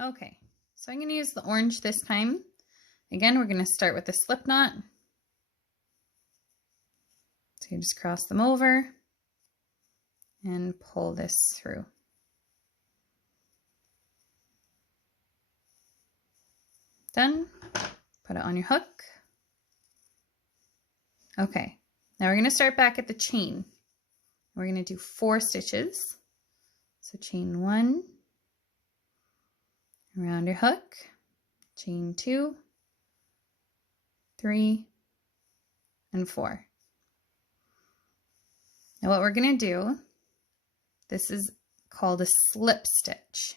Okay, so I'm going to use the orange this time. Again, we're going to start with a slip knot. So you just cross them over and pull this through. Done. Put it on your hook. Okay, now we're going to start back at the chain. We're going to do 4 stitches. So chain 1, around your hook, chain 2, 3, and 4. Now what we're going to do, this is called a slip stitch.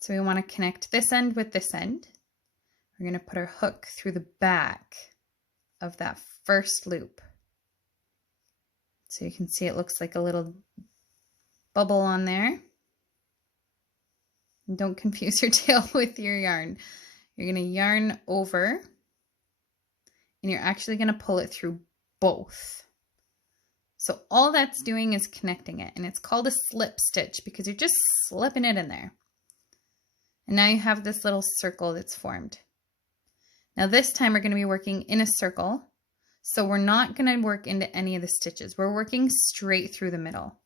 So we want to connect this end with this end. We're going to put our hook through the back of that first loop. So you can see it looks like a little bubble on there. And don't confuse your tail with your yarn. You're going to yarn over and you're actually going to pull it through both. So all that's doing is connecting it, and it's called a slip stitch because you're just slipping it in there. And now you have this little circle that's formed. Now this time we're going to be working in a circle, so we're not going to work into any of the stitches. We're working straight through the middle.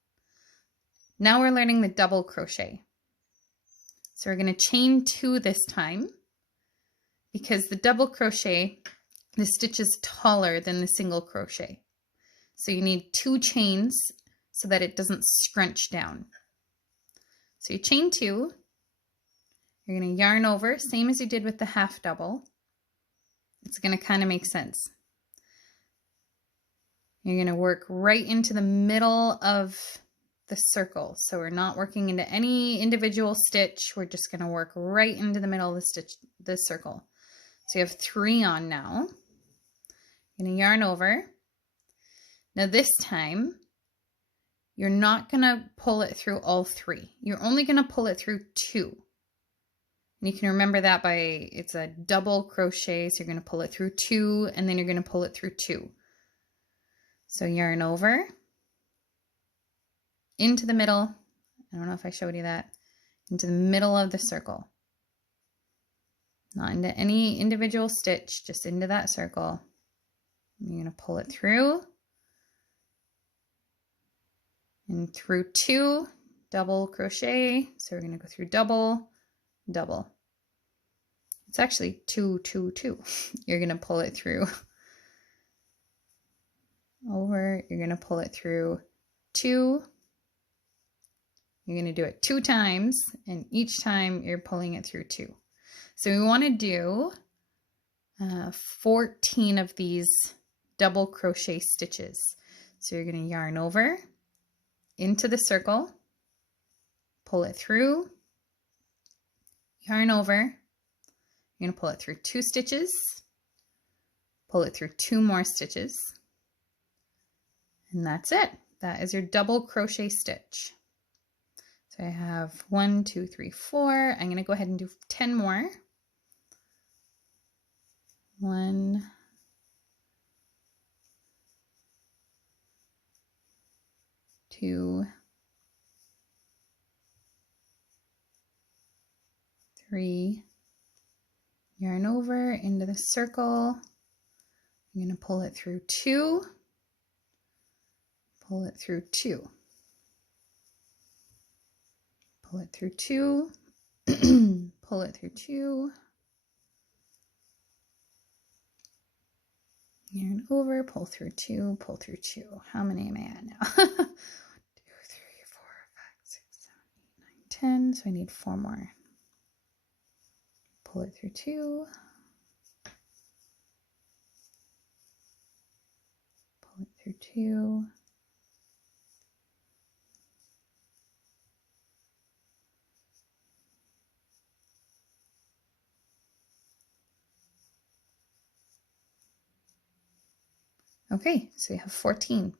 Now we're learning the double crochet. So we're going to chain 2 this time because the double crochet, the stitch is taller than the single crochet. So you need 2 chains so that it doesn't scrunch down. So you chain 2, you're going to yarn over, same as you did with the half double. It's going to kind of make sense. You're going to work right into the middle of the circle. So we're not working into any individual stitch. We're just going to work right into the middle of the circle. So you have 3 on now. You're going to yarn over. Now this time, you're not going to pull it through all 3. You're only going to pull it through 2. And you can remember that by, it's a double crochet, so you're going to pull it through 2, and then you're going to pull it through 2. So yarn over, into the middle, I don't know if I showed you that, into the middle of the circle. Not into any individual stitch, just into that circle. You're going to pull it through. And through 2, double crochet. So we're going to go through double, double. It's actually 2, 2, 2. You're going to pull it through over. You're going to pull it through 2. You're going to do it 2 times, and each time you're pulling it through 2. So we want to do 14 of these double crochet stitches. So you're going to yarn over into the circle, pull it through, yarn over, you're going to pull it through 2 stitches, pull it through 2 more stitches, and that's it. That is your double crochet stitch. So I have 1, 2, 3, 4. I'm going to go ahead and do 10 more. 1, 2, 3, yarn over into the circle. I'm going to pull it through 2, pull it through 2, pull it through 2, pull it through 2, yarn over, pull through 2, pull through 2. How many am I at now? 1, 2, 3, 4, 5, 6, 7, 8, 9, 10. So I need 4 more. Pull it through 2, pull it through 2, okay, so we have 14.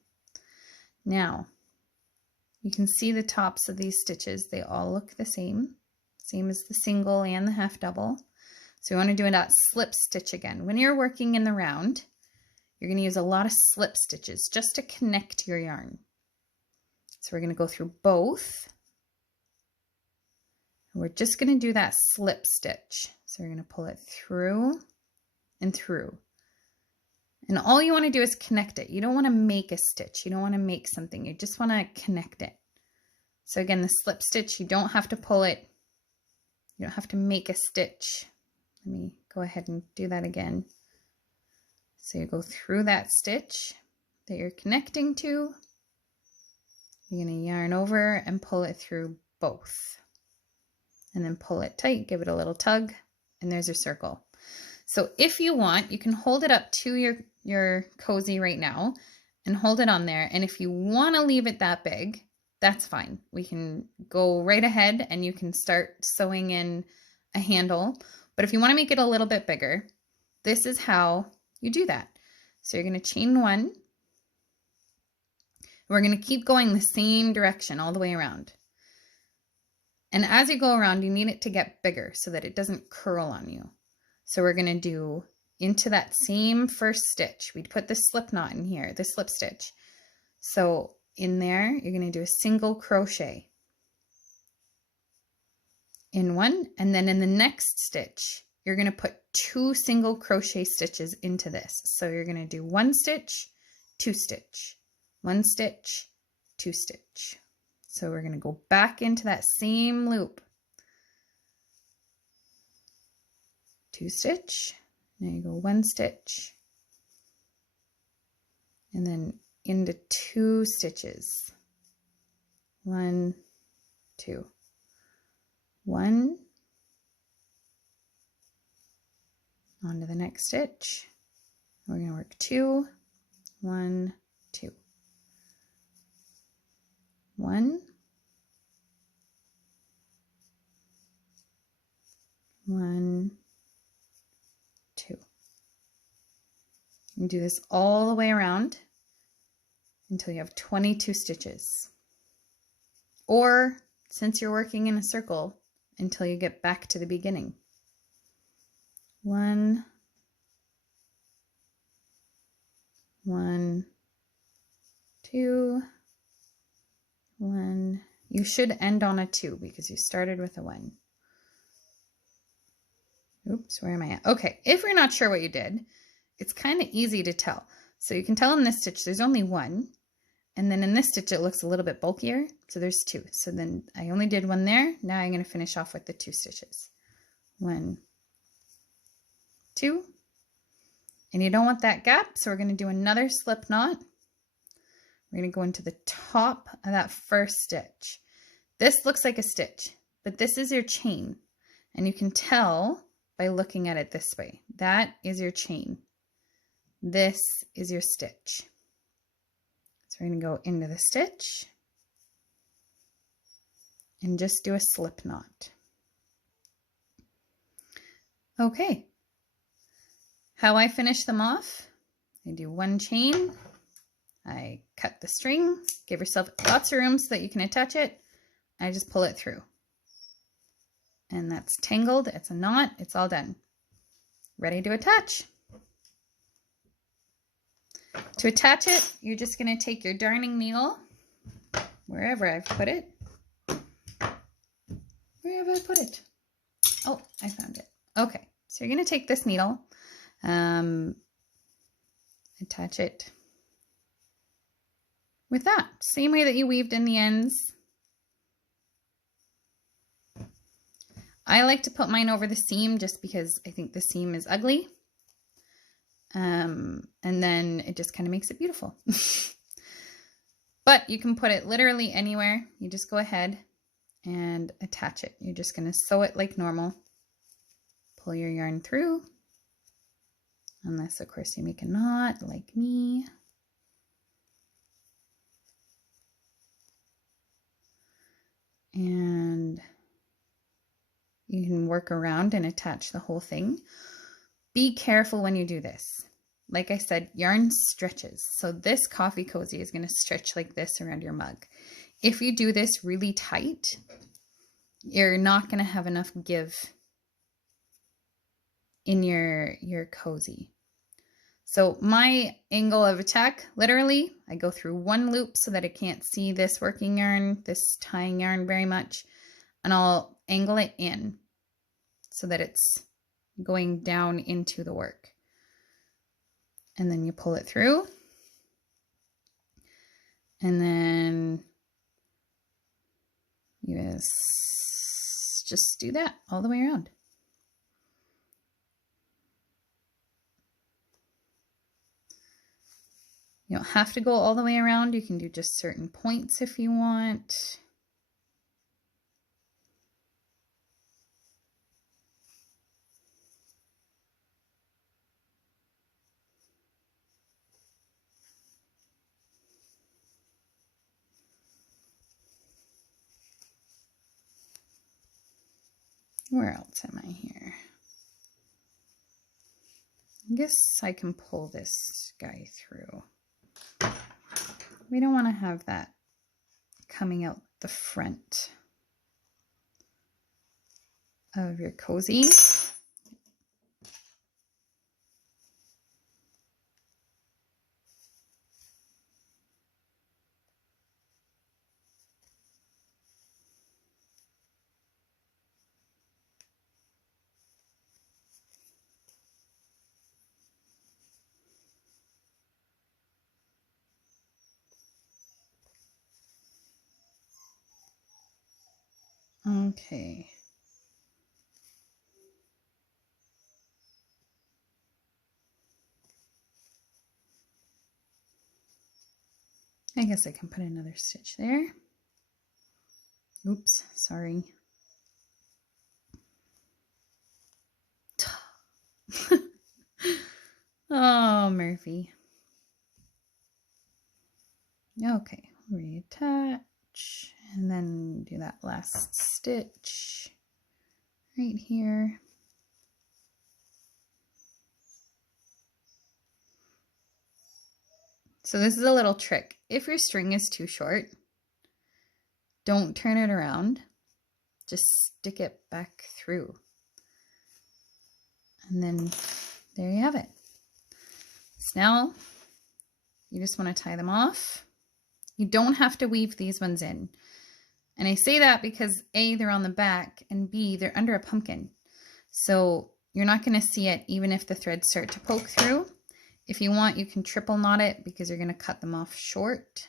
Now, you can see the tops of these stitches, they all look the same as the single and the half double. So we want to do that slip stitch again. When you're working in the round, you're going to use a lot of slip stitches just to connect your yarn. So we're going to go through both. We're just going to do that slip stitch. So we're going to pull it through and through. And all you want to do is connect it. You don't want to make a stitch. You don't want to make something. You just want to connect it. So again, the slip stitch, you don't have to pull it. You don't have to make a stitch. Let me go ahead and do that again. So you go through that stitch that you're connecting to. You're going to yarn over and pull it through both. And then pull it tight, give it a little tug, and there's your circle. So if you want, you can hold it up to your cozy right now and hold it on there. And if you want to leave it that big, that's fine. We can go right ahead and you can start sewing in a handle. But if you want to make it a little bit bigger, this is how you do that. So you're going to chain one. We're going to keep going the same direction all the way around. And as you go around, you need it to get bigger so that it doesn't curl on you. So we're going to do into that same first stitch. We'd put the slip knot in here, the slip stitch. So in there, you're going to do a single crochet in one. And then in the next stitch, you're going to put 2 single crochet stitches into this. So you're going to do 1 stitch, 2 stitch, 1 stitch, 2 stitch. So we're going to go back into that same loop. 2 stitch, now you go 1 stitch, and then into 2 stitches. 1, 2, 1, on to the next stitch. We're going to work 2, 1, 2. 1, 1, 2. You do this all the way around until you have 22 stitches. Or, since you're working in a circle, until you get back to the beginning. 1, 1, 2, 1. You should end on a 2 because you started with a 1. Oops, where am I at? Okay, if you're not sure what you did, it's kind of easy to tell. So you can tell in this stitch there's only 1, and then in this stitch it looks a little bit bulkier, so there's 2. So then I only did 1 there. Now I'm going to finish off with the 2 stitches. 1, 2, and you don't want that gap, so we're going to do another slip knot. We're going to go into the top of that first stitch. This looks like a stitch, but this is your chain, and you can tell by looking at it this way. That is your chain. This is your stitch. So we're going to go into the stitch and just do a slip knot. Okay. How I finish them off, I do 1 chain, I cut the string, give yourself lots of room so that you can attach it. I just pull it through. And that's tangled, it's a knot, it's all done. Ready to attach. To attach it, you're just going to take your darning needle, wherever I've put it. Where have I put it? Oh, I found it. Okay, so you're going to take this needle, attach it with that. Same way that you weaved in the ends. I like to put mine over the seam just because I think the seam is ugly. And then it just kind of makes it beautiful. But you can put it literally anywhere. You just go ahead and attach it. You're just going to sew it like normal. Pull your yarn through. Unless, of course, you make a knot like me. And you can work around and attach the whole thing. Be careful when you do this. Like I said, yarn stretches. So this coffee cozy is going to stretch like this around your mug. If you do this really tight, you're not going to have enough give in your cozy. So my angle of attack, literally, I go through 1 loop so that I can't see this working yarn, this tying yarn very much. And I'll angle it in so that it's going down into the work. And then you pull it through. And then you just do that all the way around. You don't have to go all the way around. You can do just certain points if you want. Where else am I here? I guess I can pull this guy through. We don't want to have that coming out the front of your cozy. Okay. I guess I can put another stitch there. Oops, sorry. Oh, Murphy. Okay, reattach and then do that last stitch right here. So this is a little trick. If your string is too short, don't turn it around. Just stick it back through. And then there you have it. So now you just want to tie them off. You don't have to weave these ones in. And I say that because A, they're on the back, and B, they're under a pumpkin. So you're not going to see it even if the threads start to poke through. If you want, you can triple knot it because you're going to cut them off short.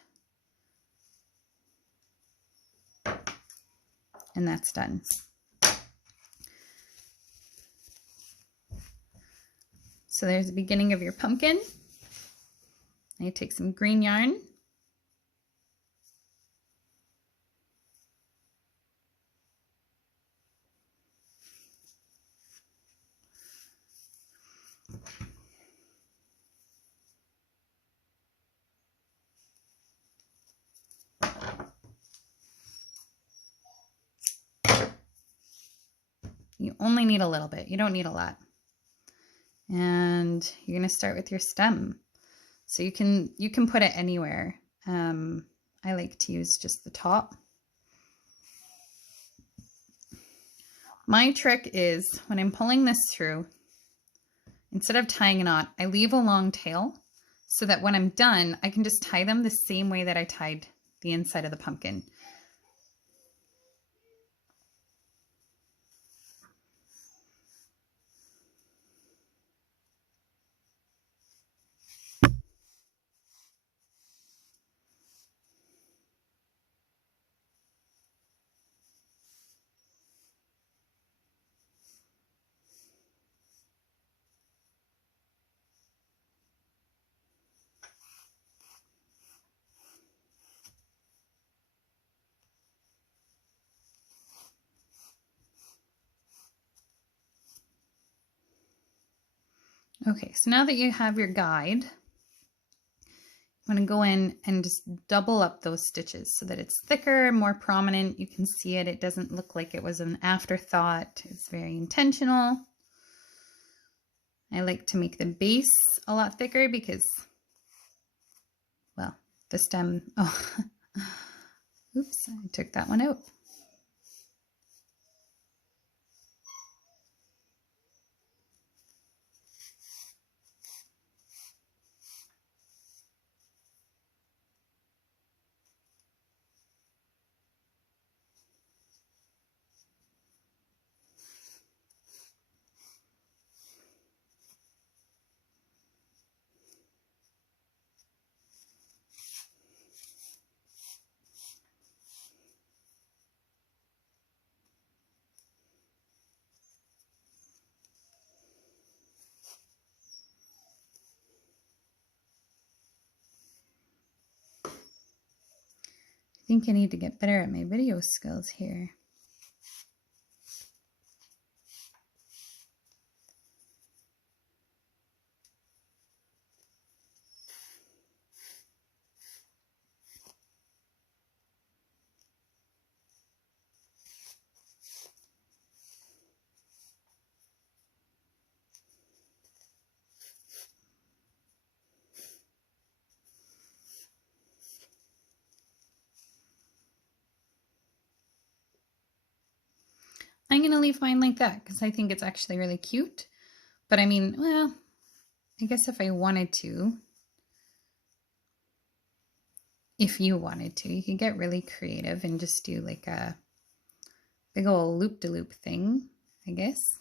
And that's done. So there's the beginning of your pumpkin. Now you take some green yarn. You only need a little bit. You don't need a lot. And you're going to start with your stem. So you can put it anywhere. I like to use just the top. My trick is when I'm pulling this through, instead of tying a knot, I leave a long tail so that when I'm done, I can just tie them the same way that I tied the inside of the pumpkin. Okay, so now that you have your guide, I'm going to go in and just double up those stitches so that it's thicker, more prominent. You can see it. It doesn't look like it was an afterthought. It's very intentional. I like to make the base a lot thicker because, well, the stem, oh, oops, I took that one out. think I need to get better at my video skills here. I'm going to leave mine like that because I think it's actually really cute. But I mean, well, I guess if I wanted to, if you wanted to, you could get really creative and just do like a big old loop-de-loop thing, I guess.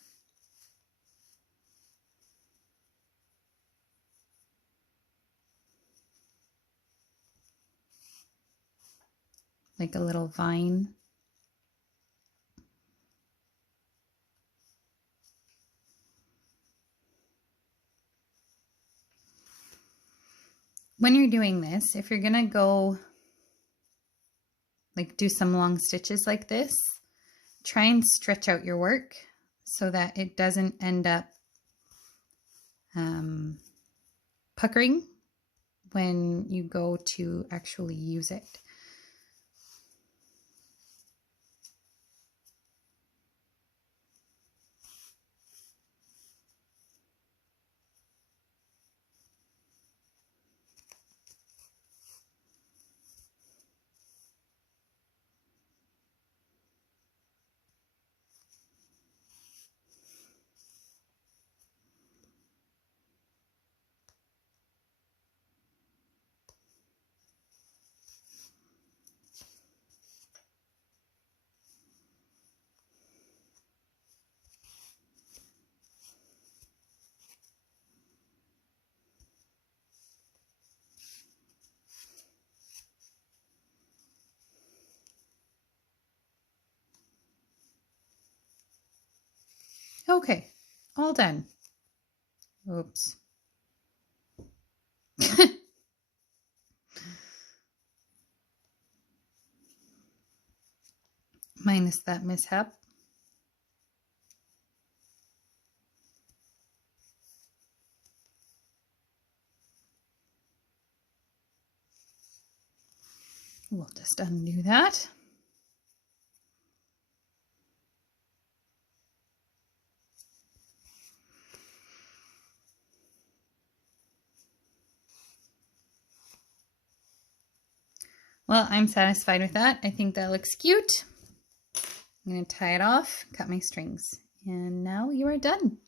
Like a little vine. When you're doing this, if you're gonna go like do some long stitches like this, try and stretch out your work so that it doesn't end up puckering when you go to actually use it. Okay, all done. Oops. Minus that mishap. We'll just undo that. Well, I'm satisfied with that. I think that looks cute. I'm going to tie it off, cut my strings, and now you are done.